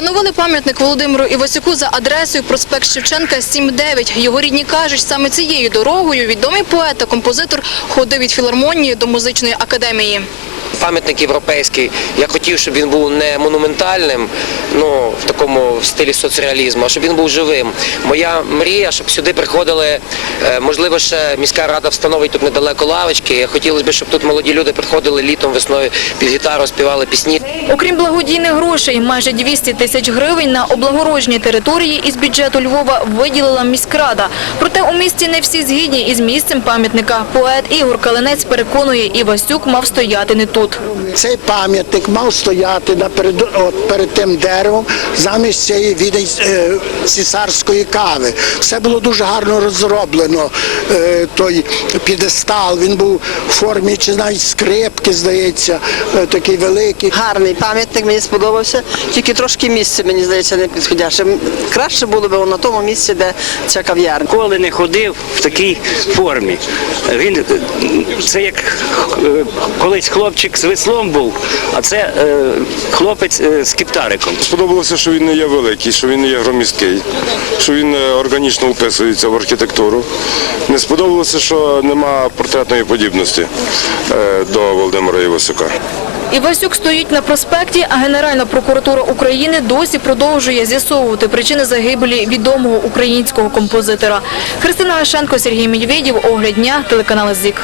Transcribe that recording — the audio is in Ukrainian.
Встановили пам'ятник Володимиру Івасюку за адресою проспект Шевченка 7-9. Його рідні кажуть, саме цією дорогою відомий поет та композитор ходив від філармонії до музичної академії. Пам'ятник європейський. Я хотів, щоб він був не монументальним, ну в такому стилі соцреалізму, а щоб він був живим. Моя мрія, щоб сюди приходили, е, можливо, ще міська рада встановить тут недалеко лавочки. Хотілося б, щоб тут молоді люди приходили літом, весною під гітару, співали пісні. Окрім благодійних грошей, майже 200 тисяч гривень на облагороджені території із бюджету Львова виділила міськрада. Проте у місті не всі згідні із місцем пам'ятника. Поет Ігор Калинець переконує, Івасюк мав стояти не тут. Цей пам'ятник мав стояти наперед, от, перед тим деревом замість цієї відень е, цісарської кави. Все було дуже гарно розроблено. Е, той підестал, він був в формі чи навіть скрипки, здається, е, такий великий. Гарний пам'ятник, мені сподобався. Тільки трошки місце, мені здається, не підходяще. На було б на тому місці, де ця кав'ярня. Ніколи не ходив в такій формі. Він це як е, колись хлопчик з веслом був, а це е, хлопець е, з кептариком. Сподобалося, що він не є великий, що він не є громісткий, що він е, органічно вписується в архітектуру. Не сподобалося, що нема портретної подібності е, до Володимира Івасюка. Івасюк стоїть на проспекті, а Генеральна прокуратура України досі продовжує з'ясовувати причини загибелі відомого українського композитора. Христина Гашенко, Сергій Медведєв, Огляд дня, телеканал ЗІК.